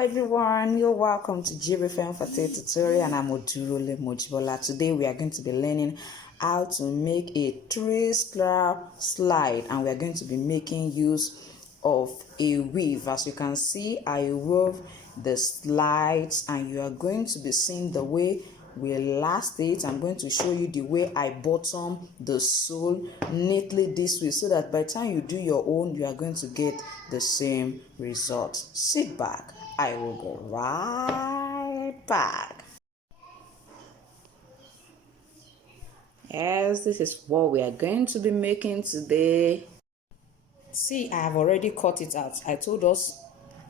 everyone, you're welcome to GBFM for tutorial, and I'm Odurole Mojibola. Today we are going to be learning how to make a 3-strap slide, and we are going to be making use of a weave. As you can see, I wove the slides, and you are going to be seeing the way we last it. I'm going to show you the way I bottom the sole neatly this way, so that by the time you do your own, you are going to get the same result. Sit back, I will go right back. Yes, this is what we are going to be making today. See, I have already cut it out. I told us,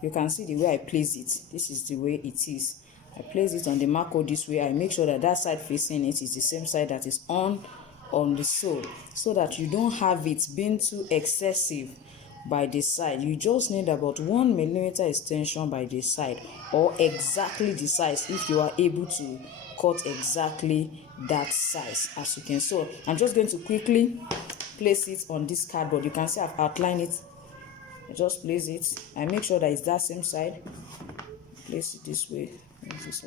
you can see the way I place it. This is the way it is. I place it on the marco this way. I make sure that that side facing it is the same side that is on the sole, so that you don't have it being too excessive by the side. You just need about 1 millimeter extension by the side, or exactly the size if you are able to cut exactly that size, as you can. So I'm just going to quickly place it on this cardboard. You can see I've outlined it. I just place it. I make sure that it's that same side. Place it this way. Place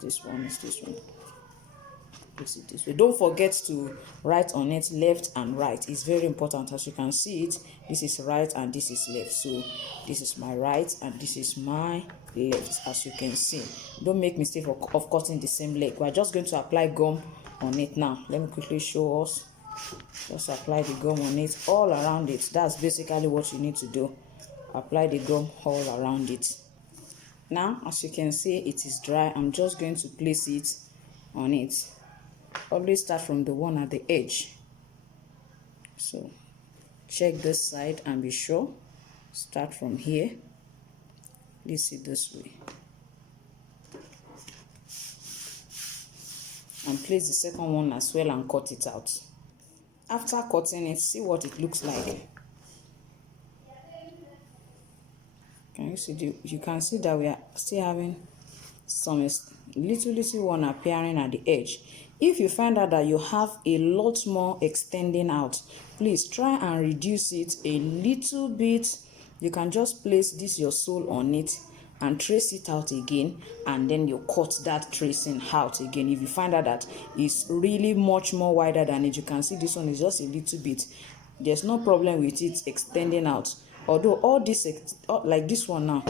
this one. Is this one. Place it this way. Don't forget to write on it left and right. It's very important. As you can see it, this is right and this is left. So this is my right and this is my left, as you can see. Don't make mistake of cutting the same leg. We're just going to apply gum on it now. Let me quickly show us. Just apply the gum on it all around it. That's basically what you need to do. Apply the gum all around it. Now, as you can see, it is dry. I'm just going to place it on it. Always start from the one at the edge. So check this side and be sure. Start from here. Place it this way. And place the second one as well and cut it out. After cutting it, see what it looks like. Can you see? You can see that we are still having some little one appearing at the edge. If you find out that you have a lot more extending out, please try and reduce it a little bit. You can just place this your sole on it and trace it out again, and then you cut that tracing out again. If you find out that it's really much more wider than it, you can see this one is just a little bit. There's no problem with it extending out. Although all this, like this one now,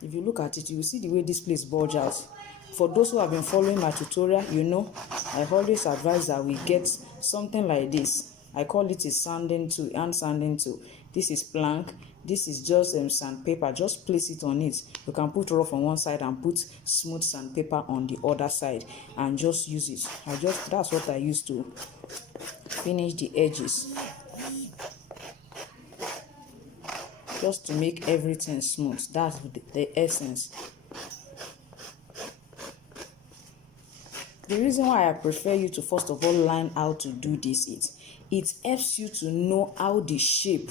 if you look at it, you will see the way this place bulge out. For those who have been following my tutorial, you know I always advise that we get something like this. I call it a sanding tool, hand sanding tool. This is plank. This is just sandpaper. Just place it on it. You can put rough on one side and put smooth sandpaper on the other side, and just use it. That's what I use to finish the edges, just to make everything smooth. That's the essence. The reason why I prefer you to first of all learn how to do this is it helps you to know how the shape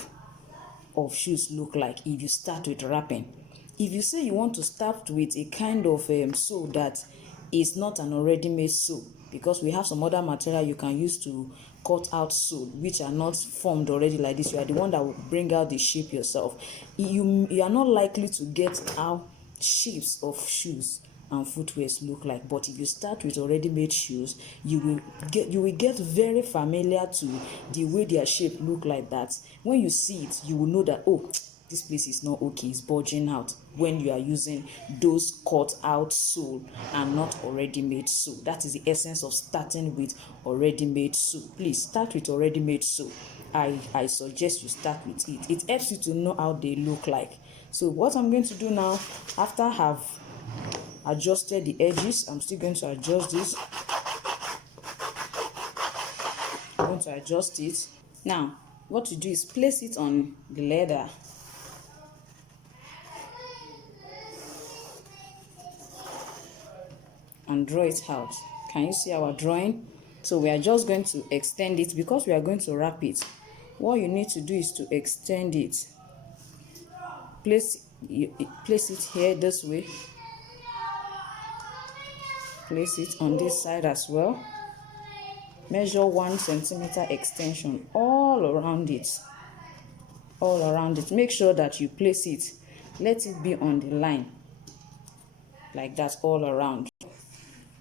of shoes look like if you start with wrapping. If you say you want to start with a kind of sole that is not an already made sole, because we have some other material you can use to cut out sole which are not formed already like this. You are the one that will bring out the shape yourself. You are not likely to get how shapes of shoes and footwear look like. But if you start with already made shoes, you will get very familiar to the way their shape look like that. When you see it, you will know that, oh, this place is not okay, it's bulging out, when you are using those cut out sole and not already made sole. That is the essence of starting with already made sole. Please start with already made sole. I suggest you start with it. It helps you to know how they look like. So what I'm going to do now, after I have adjusted the edges, I'm still going to adjust this. I'm going to adjust it. Now, what you do is place it on the leather. And draw it out. Can you see our drawing? So we are just going to extend it because we are going to wrap it. What you need to do is to extend it. Place it here this way. Place it on this side as well. Measure 1 centimeter extension all around it. All around it. Make sure that you place it. Let it be on the line. like that all around.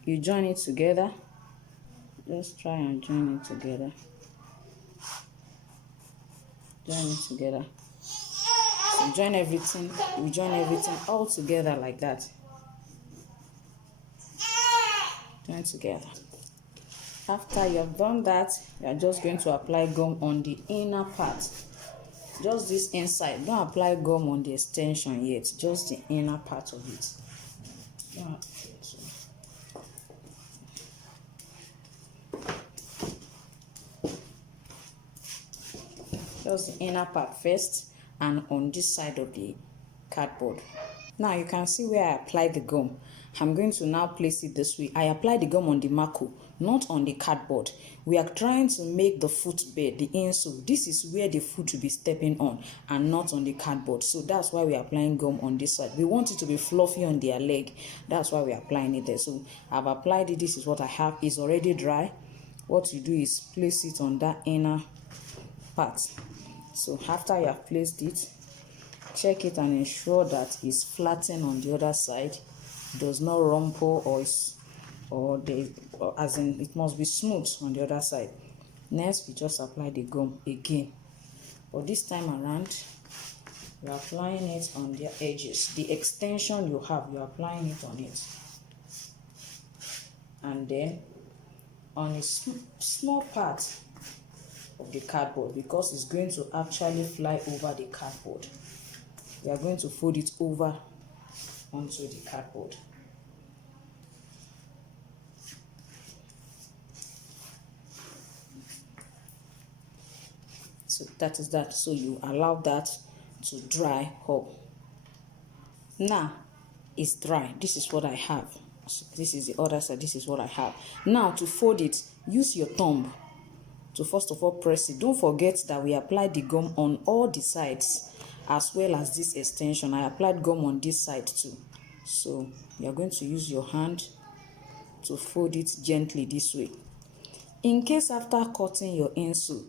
You join it together. Just try and join it together. Join it together. So join everything. You join everything all together like that. Join together. After you have done that, you are just going to apply gum on the inner part. Just this inside. Don't apply gum on the extension yet. Just the inner part of it. Just the inner part first, and on this side of the cardboard. Now you can see where I applied the gum. I'm going to now place it this way. I applied the gum on the marco, not on the cardboard. We are trying to make the footbed, the insole. This is where the foot will be stepping on, and not on the cardboard. So that's why we are applying gum on this side. We want it to be fluffy on their leg. That's why we are applying it there. So I've applied it. This is what I have. It's already dry. What you do is place it on that inner part. So after you have placed it, check it and ensure that it's flattened on the other side. It does not rumple or as in it must be smooth on the other side. Next, we just apply the gum again, but this time around you're applying it on the edges. The extension you have, you're applying it on it, and then on a small part of the cardboard, because it's going to actually fly over the cardboard. We are going to fold it over onto the cardboard. So that is that. So you allow that to dry up. Now it's dry. This is what I have. So this is the other side. This is what I have. Now to fold it, use your thumb to first of all press it. Don't forget that we applied the gum on all the sides, as well as this extension. I applied gum on this side too. So you are going to use your hand to fold it gently this way. In case after cutting your insole,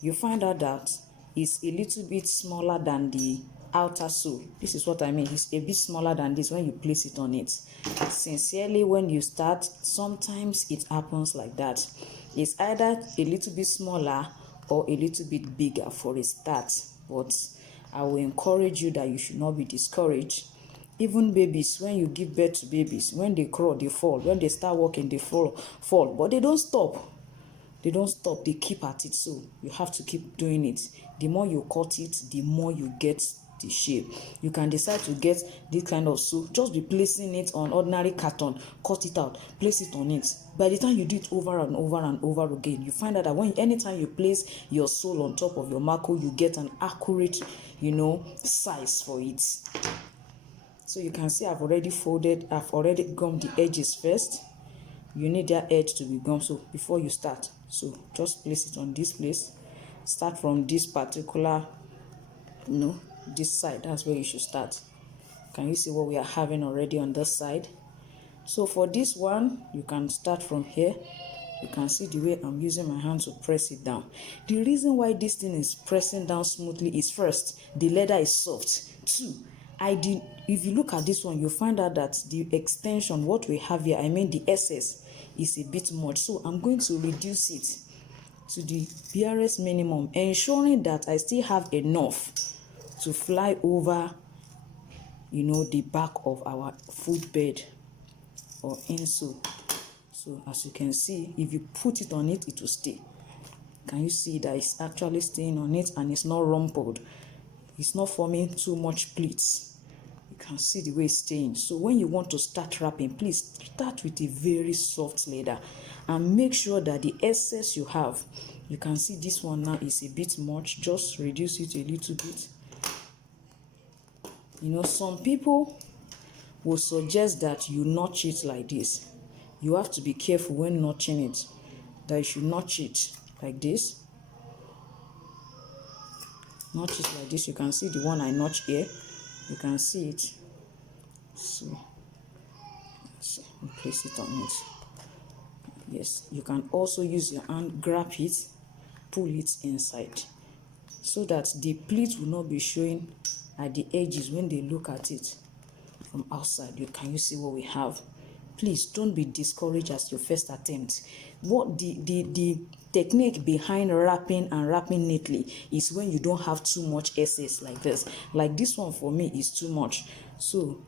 you find out that it's a little bit smaller than the outer sole. This is what I mean. It's a bit smaller than this when you place it on it. Sincerely, when you start, sometimes it happens like that. It's either a little bit smaller or a little bit bigger for a start, but I will encourage you that you should not be discouraged. Even babies, when you give birth to babies, when they crawl, they fall. When they start walking, they fall, but they don't stop. They don't stop, they keep at it. So you have to keep doing it. The more you cut it, the more you get the shape. You can decide to get this kind of sew. Just be placing it on ordinary carton, cut it out, place it on it. By the time you do it over and over and over again, you find out that anytime you place your sole on top of your marco, you get an accurate, size for it. So you can see I've already gummed the edges first. You need that edge to be gummed. So before you start, so just place it on this place. Start from this particular, this side. That's where you should start. Can you see what we are having already on this side? So for this one, you can start from here. You can see the way I'm using my hand to press it down. The reason why this thing is pressing down smoothly is, first, the leather is soft. Two, if you look at this one, you find out that the extension, what we have here, the excess, is a bit much. So I'm going to reduce it to the barest minimum, ensuring that I still have enough to fly over, the back of our footbed or insole. So as you can see, if you put it on it, it will stay. Can you see that it's actually staying on it and it's not rumpled? It's not forming too much pleats. You can see the way it's staying. So when you want to start wrapping, please start with a very soft leather and make sure that the excess you have, you can see this one now is a bit much. Just reduce it a little bit. Some people will suggest that you notch it like this. You have to be careful when notching it, that you should notch it like this. Notch it like this. You can see the one I notched here. You can see it. So place it on it. Yes, you can also use your hand, grab it, pull it inside, so that the pleat will not be showing at the edges when they look at it from outside. You see what we have? Please don't be discouraged as your first attempt. What the technique behind wrapping and wrapping neatly is when you don't have too much excess like this. Like this one for me is too much. So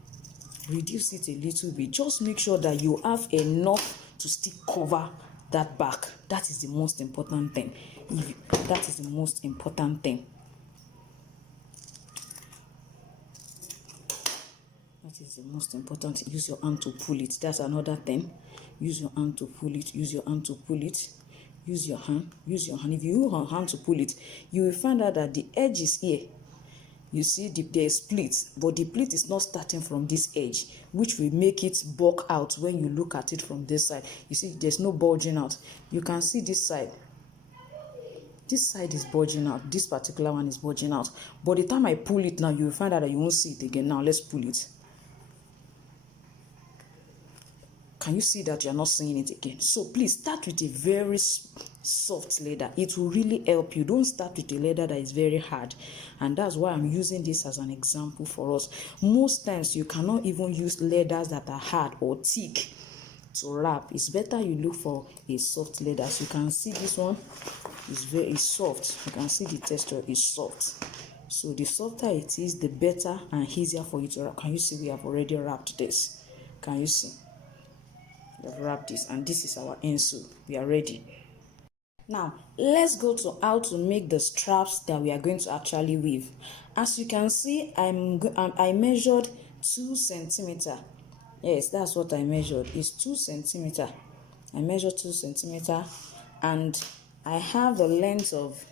reduce it a little bit. Just make sure that you have enough to still cover that back. That is the most important thing. That is the most important thing. That is the most important. Use your hand to pull it. That's another thing. Use your hand to pull it. Use your hand to pull it. Use your hand. Use your hand. If you use your hand to pull it, you will find out that the edge is here. You see, there's split, but the pleat is not starting from this edge, which will make it bulk out when you look at it from this side. You see, there's no bulging out. You can see this side. This side is bulging out. This particular one is bulging out. But the time I pull it now, you will find out that you won't see it again. Now, let's pull it. Can you see that you're not seeing it again? So please start with a very soft leather. It will really help you. Don't start with a leather that is very hard. And that's why I'm using this as an example for us. Most times you cannot even use leathers that are hard or thick to wrap. It's better you look for a soft leather. So you can see this one is very soft. You can see the texture is soft. So the softer it is, the better and easier for you to wrap. Can you see we have already wrapped this? Can you see? We have wrapped this, and this is our insole. We are ready. Now, let's go to how to make the straps that we are going to actually weave. As you can see, I measured 2 centimeters. Yes, that's what I measured. It's 2 centimeters. I measured 2 centimeters, and I have the length of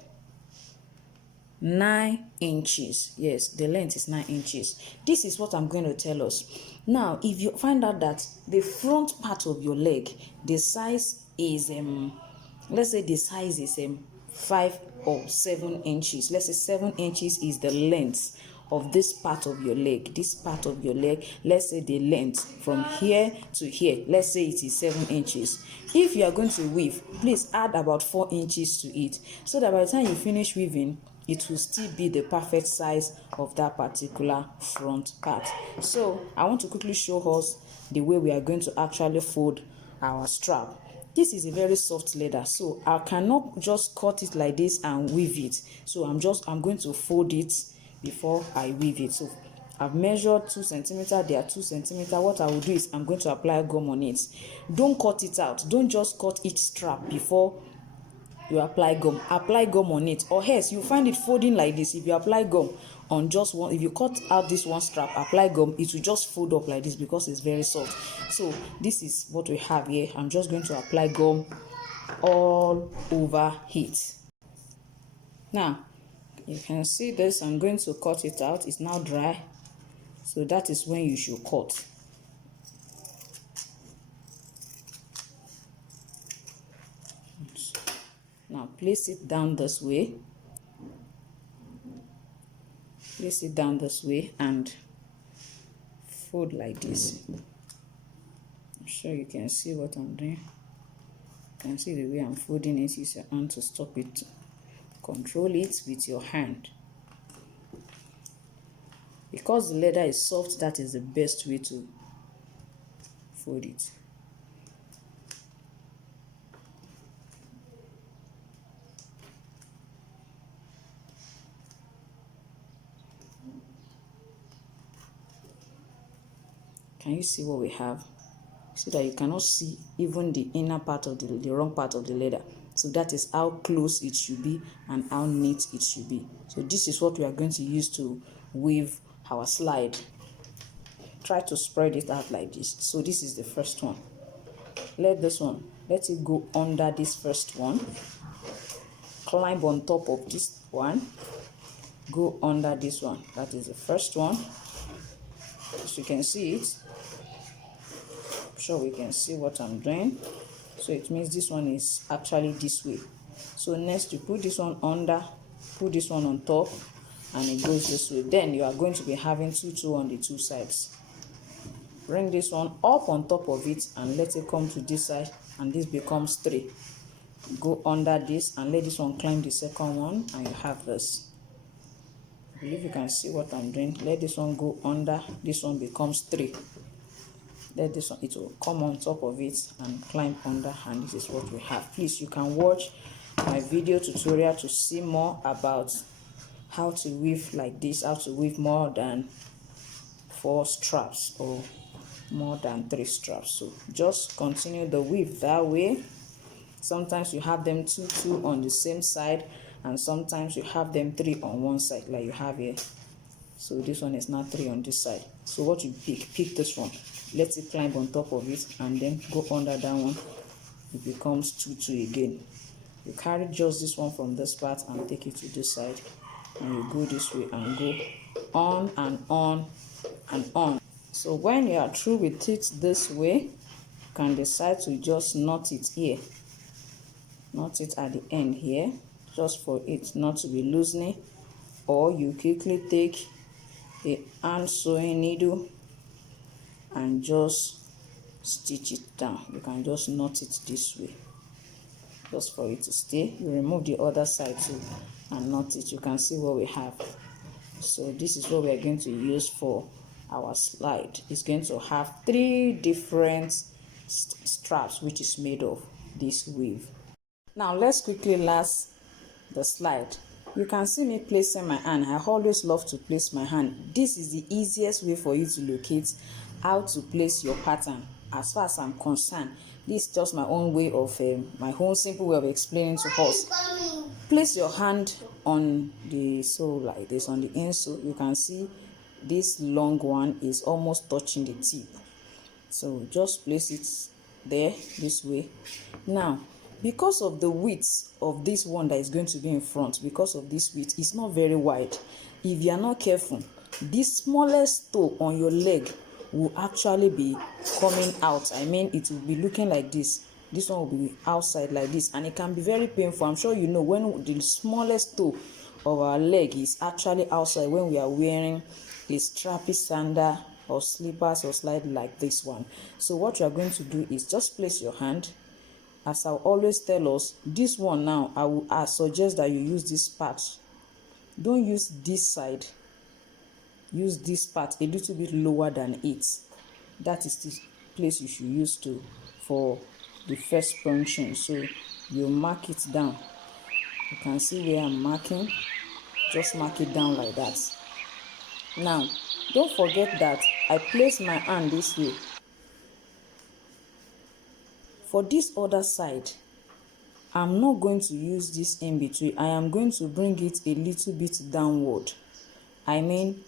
9 inches. Yes, the length is 9 inches. This is what I'm going to tell us. Now, if you find out that the front part of your leg, the size is let's say the size is 5 or 7 inches. Let's say 7 inches is the length of this part of your leg. This part of your leg, let's say the length from here to here, let's say it is 7 inches. If you are going to weave, please add about 4 inches to it, so that by the time you finish weaving, it will still be the perfect size of that particular front part. So I want to quickly show us the way we are going to actually fold our strap. This is a very soft leather, so I cannot just cut it like this and weave it. So I'm going to fold it before I weave it. So I've measured 2 centimeters. They are 2 centimeters. What I will do is I'm going to apply gum on it. Don't cut it out. Don't just cut each strap before you apply gum. Apply gum on it, or else you find it folding like this. If you apply gum on just one, if you cut out this one strap, apply gum, it will just fold up like this because it's very soft. So this is what we have here. I'm just going to apply gum all over it. Now you can see this. I'm going to cut it out. It's now dry, so that is when you should cut. Now place it down this way. Place it down this way and fold like this. I'm sure you can see what I'm doing. You can see the way I'm folding it. Use your hand to stop it. Control it with your hand. Because the leather is soft, that is the best way to fold it. Can you see what we have? So that you cannot see even the inner part of the wrong part of the leather. So that is how close it should be and how neat it should be. So this is what we are going to use to weave our slide. Try to spread it out like this. So this is the first one. Let it go under this first one. Climb on top of this one. Go under this one. That is the first one. As you can see it. I'm sure we can see what I'm doing. So it means this one is actually this way. So next you put this one under, put this one on top, and it goes this way. Then you are going to be having two on the 2 sides. Bring this one up on top of it and let it come to this side, and this becomes 3. Go under this and let this one climb the second one, and you have this. I believe you can see what I'm doing. Let this one go under, this one becomes 3. Let this one, it will come on top of it and climb under, and this is what we have. Please, you can watch my video tutorial to see more about how to weave like this, how to weave more than 4 straps or more than 3 straps. So just continue the weave that way. Sometimes you have them 2 on the same side, and sometimes you have them 3 on one side like you have here. So this one is now 3 on this side. So what you pick this one, let it climb on top of it and then go under that one. It becomes 2 again. You carry just this one from this part and take it to this side, and you go this way and go on and on and on. So when you are through with it this way, you can decide to just knot it here. Knot it at the end here, just for it not to be loosening. Or you quickly take a hand sewing needle and just stitch it down. You can just knot it this way, just for it to stay. You remove the other side too and knot it. You can see what we have. So this is what we are going to use for our slide. It's going to have 3 different straps, which is made of this weave. Now let's quickly last the slide. You can see me placing my hand. I always love to place my hand. This is the easiest way for you to locate how to place your pattern. As far as I'm concerned, this is just my own way of my own simple way of explaining to us. Place your hand on the sole like this, on the insole. You can see this long one is almost touching the tip. So just place it there this way. Now, because of the width of this one that is going to be in front, because of this width, it's not very wide. If you are not careful, this smallest toe on your leg will actually be coming out. I mean, it will be looking like this. This one will be outside like this, and it can be very painful. I'm sure you know when the smallest toe of our leg is actually outside when we are wearing a strappy sandal or slippers or slide like this one. So what you are going to do is just place your hand. As I always tell us, this one now, I suggest that you use this part. Don't use this side. Use this part a little bit lower than it. That is the place you should use for the first punching. So you mark it down. You can see where I'm marking. Just mark it down like that. Now, don't forget that I place my hand this way. For this other side, I'm not going to use this in between. I am going to bring it a little bit downward. I mean,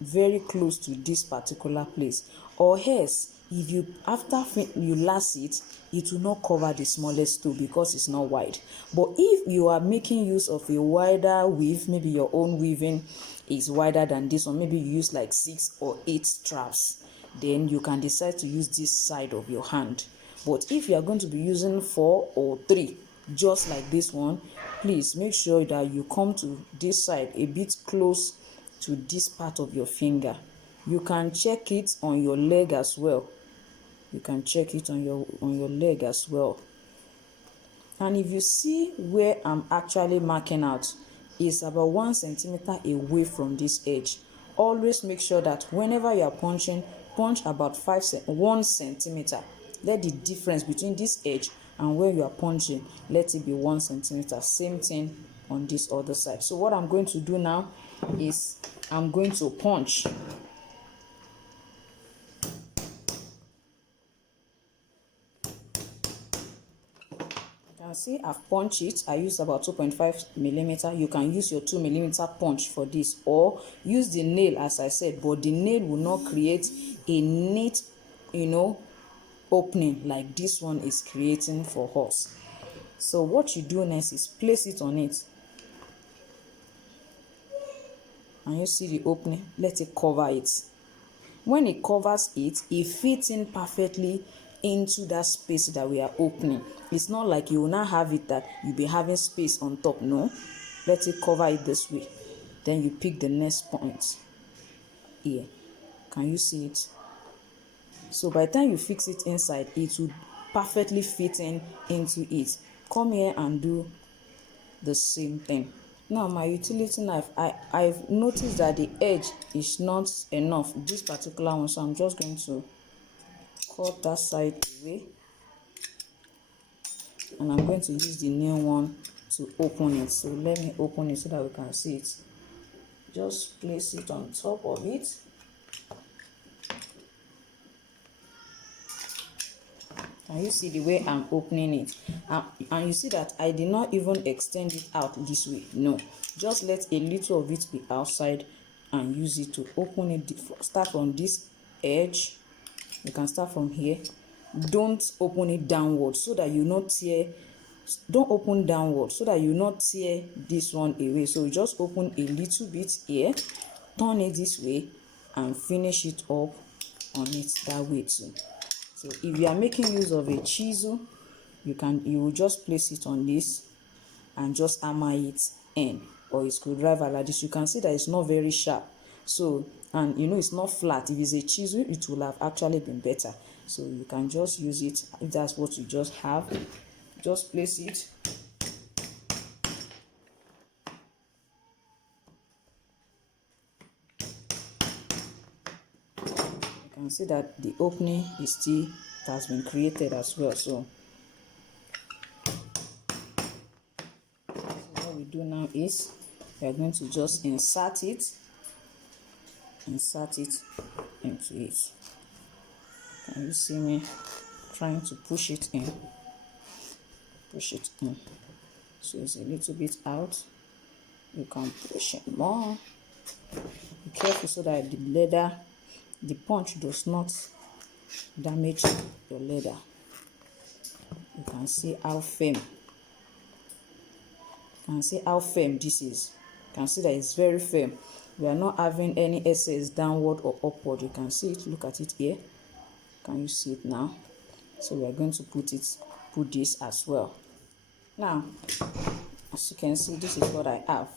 very close to this particular place. Or else, if you after you lace it, it will not cover the smallest toe because it's not wide. But if you are making use of a wider weave, maybe your own weaving is wider than this one, maybe you use like 6 or 8 straps, then you can decide to use this side of your hand. But if you are going to be using 4 or 3, just like this one, please make sure that you come to this side a bit close to this part of your finger. You can check it on your leg as well. You can check it on your leg as well. And if you see where I'm actually marking out, it's about 1 centimeter away from this edge. Always make sure that whenever you are punching, punch about 1 centimeter. Let the difference between this edge and where you are punching, let it be 1 centimeter. Same thing on this other side. So what I'm going to do now is I'm going to punch. You can see I've punched it. I used about 2.5 millimeter. You can use your 2 millimeter punch for this, or use the nail as I said, but the nail will not create a neat, opening like this one is creating for us. So what you do next is place it on it, and you see the opening. Let it cover it. When it covers it, it fits in perfectly into that space that we are opening. It's not like you will not have it that you'll be having space on top. No, let it cover it this way. Then you pick the next point here. Can you see it? So by the time you fix it inside, it will perfectly fit into it. Come here and do the same thing. Now my utility knife, I've noticed that the edge is not enough, this particular one, so I'm just going to cut that side away, and I'm going to use the new one to open it. So let me open it so that we can see it. Just place it on top of it. Can you see the way I'm opening it? And you see that I did not even extend it out this way. No, just let a little of it be outside and use it to open it. Start from this edge. You can start from here. Don't open it downward so that you not tear. Don't open downward so that you not tear this one away. So just open a little bit here, turn it this way, and finish it up on it that way too. So if you are making use of a chisel, you will just place it on this and just hammer it in, or a screwdriver like this. You can see that it's not very sharp. So, and you know it's not flat. If it's a chisel, it will have actually been better. So you can just use it if that's what you just have. Just place it. You can see that the opening is still, it has been created as well. So what we do now is we are going to just insert it into it. Can you see me trying to push it in? So it's a little bit out. You can push it more. Be careful so that the punch does not damage your leather. You can see how firm. This is. You can see that it's very firm. We are not having any excess downward or upward. You can see it. Look at it here. Can you see it now? So we are going to put this as well. Now, as you can see, this is what I have.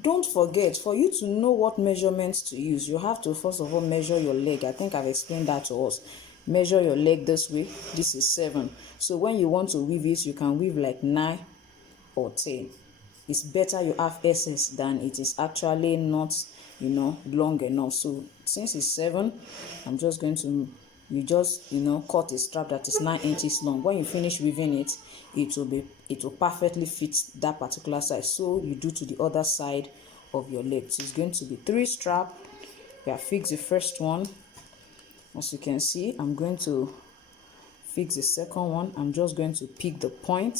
Don't forget, for you to know what measurements to use, you have to first of all measure your leg. I think I've explained that to us. Measure your leg this way. This is 7. So when you want to weave it, you can weave like 9 or 10. It's better you have excess than it is actually not, long enough. So since it's 7, I'm just going to, cut a strap that is 9 inches long. When you finish weaving it, it will perfectly fit that particular size. So you do to the other side of your leg. So it's going to be 3 straps. We have fixed the first one. As you can see, I'm going to fix the second one. I'm just going to pick the point.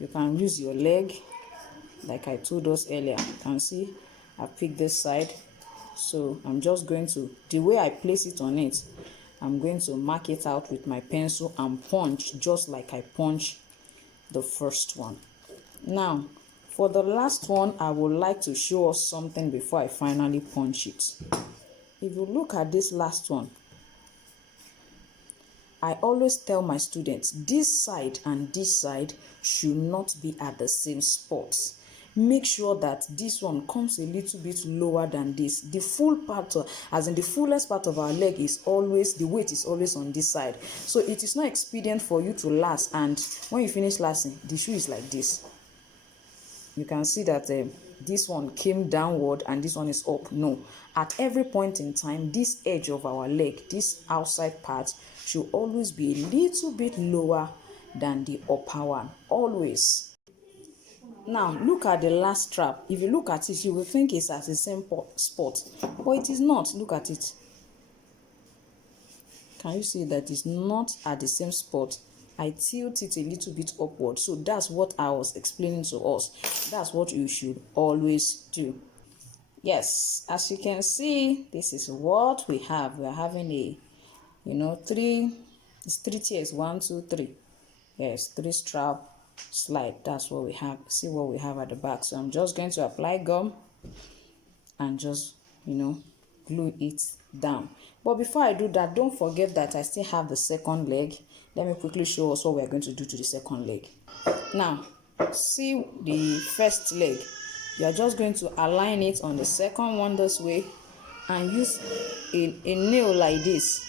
You can use your leg like I told us earlier. You can see I picked this side. So I'm just going to, the way I place it on it, I'm going to mark it out with my pencil and punch just like I punch the first one. Now, for the last one, I would like to show us something before I finally punch it. If you look at this last one, I always tell my students, this side and this side should not be at the same spots. Make sure that this one comes a little bit lower than this. The full part, as in the fullest part of our leg, is always, the weight is always on this side. So it is not expedient for you to last, and when you finish lasting, the shoe is like this. You can see that this one came downward and this one is up. No, at every point in time, this edge of our leg, this outside part, should always be a little bit lower than the upper one, always. Now, look at the last strap. If you look at it, you will think it's at the same spot, but it is not. Look at it. Can you see that it's not at the same spot? I tilt it a little bit upward. So that's what I was explaining to us. That's what you should always do. Yes, as you can see, this is what we have. We are having a, it's 3 tiers. 1, 2, 3. Yes, 3 strap slide. That's what we have. See what we have at the back. So I'm just going to apply gum and just glue it down. But before I do that, don't forget that I still have the second leg. Let me quickly show us what we are going to do to the second leg. Now, see the first leg. You are just going to align it on the second one this way and use a nail like this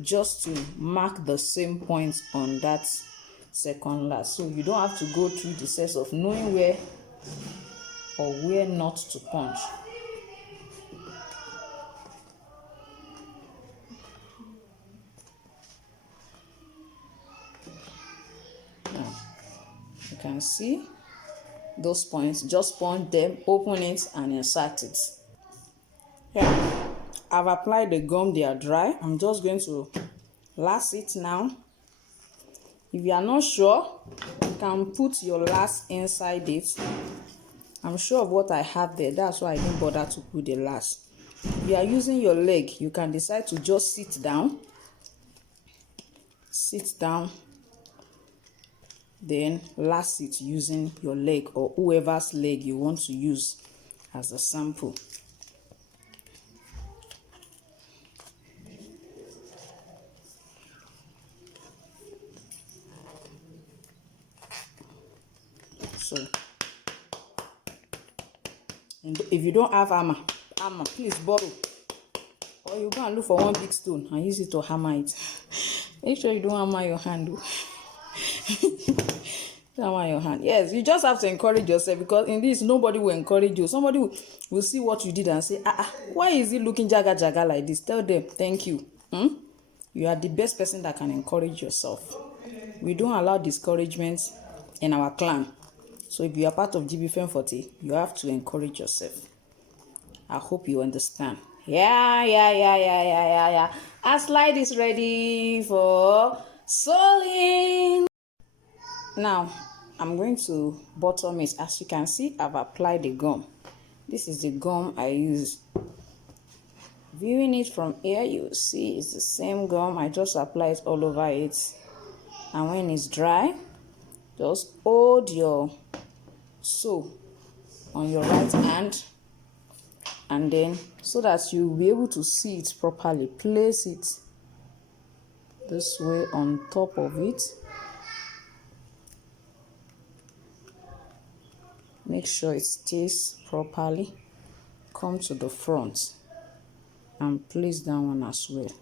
just to mark the same point on that second last. So you don't have to go through the steps of knowing where or where not to punch. Now, you can see those points, just punch them, open it and insert it. Yeah, I've applied the gum, they are dry. I'm just going to last it now. If you are not sure, you can put your last inside it. I'm sure of what I have there, that's why I didn't bother to put the last. If you are using your leg, you can decide to just sit down, then last it using your leg or whoever's leg you want to use as a sample. So if you don't have hammer, please borrow, or you go and look for one big stone and use it to hammer it. Make sure you don't hammer your hand. Hammer your hand. Yes, you just have to encourage yourself, because in this nobody will encourage you. Somebody will see what you did and say, why is it looking jaga jaga like this? Tell them thank you. You are the best person that can encourage yourself. We don't allow discouragement in our clan. So if you are part of GB Fem 40, you have to encourage yourself. I hope you understand. Yeah. Our slide is ready for sewing. Now, I'm going to bottom it. As you can see, I've applied the gum. This is the gum I use. Viewing it from here, you see it's the same gum. I just apply it all over it. And when it's dry, just hold your sew on your right hand, and then so that you'll be able to see it properly, place it this way on top of it. Make sure it stays properly. Come to the front and place that one as well.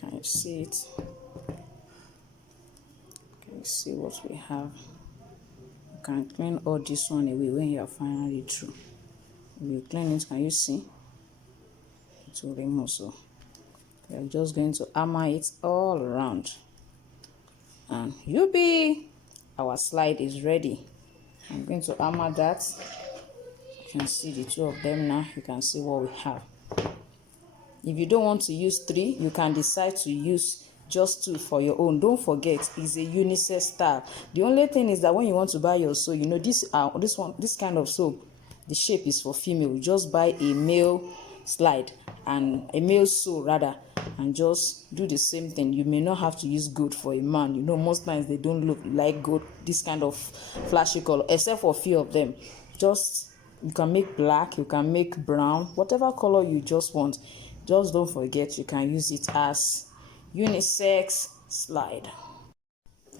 Can you see it? Can you see what we have? You can clean all this one away when you are finally through. If you clean it, can you see? It will remove. So we are just going to hammer it all around. And our slide is ready. I'm going to hammer that. You can see the two of them now. You can see what we have. If you don't want to use 3, you can decide to use just 2 for your own. Don't forget, it's a unisex style. The only thing is that when you want to buy your sew, you know, this kind of sew, the shape is for female. You just buy a male slide and a male sew rather, and just do the same thing. You may not have to use gold for a man. You know, most times they don't look like gold, this kind of flashy color, except for a few of them. Just, you can make black, you can make brown, whatever color you just want. Just don't forget, you can use it as unisex slide.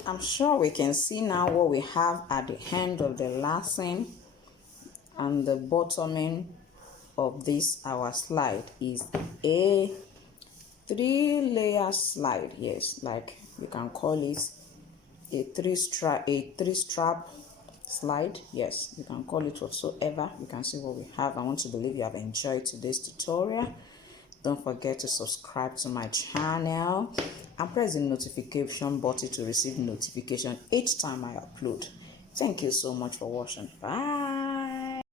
I'm sure we can see now what we have at the end of the lacing and the bottoming of this. Our slide is a 3-layer slide. Yes, like you can call it a three strap slide. Yes, you can call it whatsoever. You can see what we have. I want to believe you have enjoyed today's tutorial. Don't forget to subscribe to my channel and press the notification button to receive notification each time I upload. Thank you so much for watching. Bye.